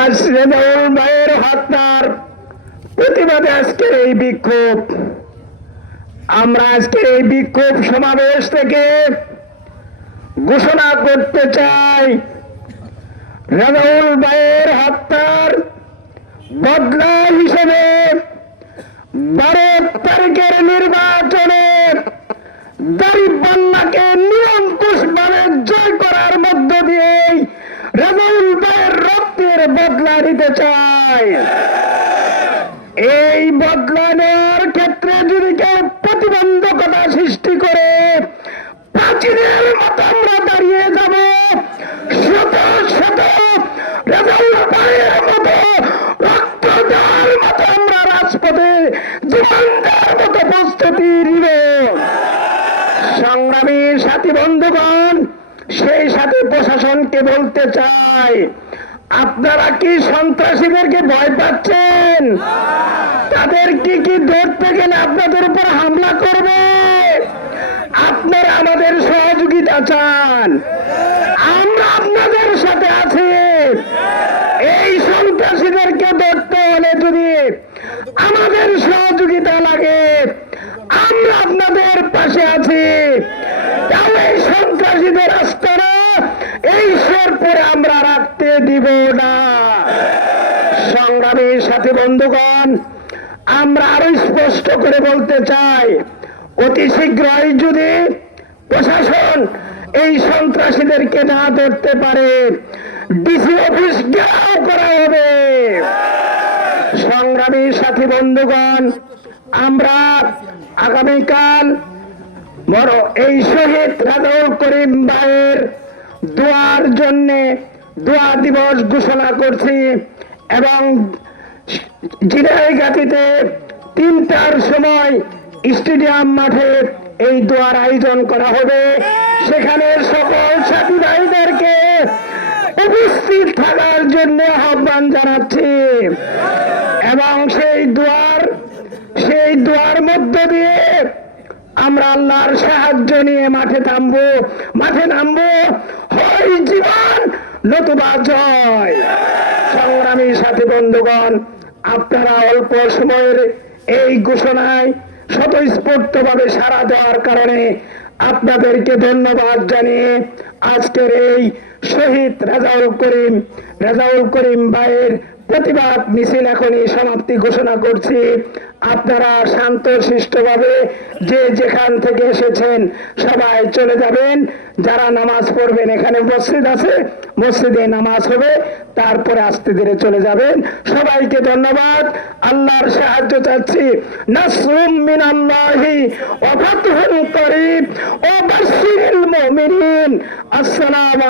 আজ রেজাউল ভাইয়ের হত্যার প্রতিবাদে আজকের এই বিক্ষোভ। আমরা আজকের এই বিক্ষোভ সমাবেশ থেকে ঘোষণা করতে চাই, রেজাউল ভাইয়ের হত্যার বদলা হিসেবে 12 তারিখের নির্বাচনে দাঁড়িপাল্লাকে নিরঙ্কুশভাবে জয় করার মধ্য দিয়ে রেজাউল ভাইয়ের রক্তের বদলা নিতে চাই। এই বদলা নেওয়ার ক্ষেত্রে যদি কেউ প্রতিবন্ধকতা সৃষ্টি করে, প্রাচীনের মতো আমরা দাঁড়িয়ে যাব। শত শত রেজাউল ভাইয়ের মতো রক্ত দেওয়ার মতো আমরা রাজপথে জীবন দেওয়ার মতো প্রস্তুতি নিব। সংগ্রামী সাথী বন্ধুগণ, সেই সাথে প্রশাসনকে বলতে চাই, আপনারা কি সন্ত্রাসীদেরকে ভয় পাচ্ছেন? তাদের কি ধরতে গেলে আপনাদের উপর হামলা করবে? আপনারা আমাদের সহযোগিতা চান, আমরা আপনাদের সাথে আছি। এই সন্ত্রাসীদেরকে ধরতে হলে যদি আমাদের সহযোগিতা লাগে, আমরা আপনাদের পাশে আছি। তাহলে এই সন্ত্রাসীদের আস্তানা এই শেরপুরে আমরা রাখতে দিব না। সংগ্রামী সাথী বন্ধুগণ, আমরা আরো স্পষ্ট করে বলতে চাই, অতি শীঘ্রই যদি প্রশাসন এই সন্ত্রাসীদেরকে না ধরতে পারে, ডিসি অফিস ঘেরাও করা হবে। সংগ্রামী সাথী বন্ধুগণ, আমরা আগামীকাল এই শহীদ রেজাউল করিম ভাইয়ের দোয়ার জন্য দোয়া দিবস ঘোষণা করছি এবং জিনাইগাতিতে 3টার সময় স্টেডিয়াম মাঠে এই দোয়ার আয়োজন করা হবে। সেখানে সকল সাথী ভাইদেরকে উপস্থিত থাকার জন্য আহ্বান জানাচ্ছি এবং সেই দোয়ার মধ্য দিয়ে আমরা আল্লাহর সাহায্য নিয়ে মাঠে নামবো। হয় জীবন নতুবা জয়। সংগ্রামী সাথী বন্ধুগণ, আপনারা অল্প সময়ের এই ঘোষণায় স্বতঃস্ফূর্তভাবে সাড়া দেওয়ার কারণে আপনাদেরকে ধন্যবাদ জানিয়ে আজকের এই শহীদ রেজাউল করিম ভাইয়ের প্রতিবাদ মিছিল এখনই সমাপ্তি ঘোষণা করছি। আপনারা শান্ত শিষ্টভাবে যে যেখান থেকে এসেছেন সবাই চলে যাবেন। যারা নামাজ পড়বেন, এখানে মসজিদ আছে, মসজিদে নামাজ হবে, তারপরে আস্তে ধীরে চলে যাবেন। সবাইকে ধন্যবাদ। আল্লাহর সাহায্য চাচ্ছি। নাসরুম মিনাল্লাহি ওয়া ফাতহুন করিব ওয়া বাশশিরিল মুমিনিন। আসসালামু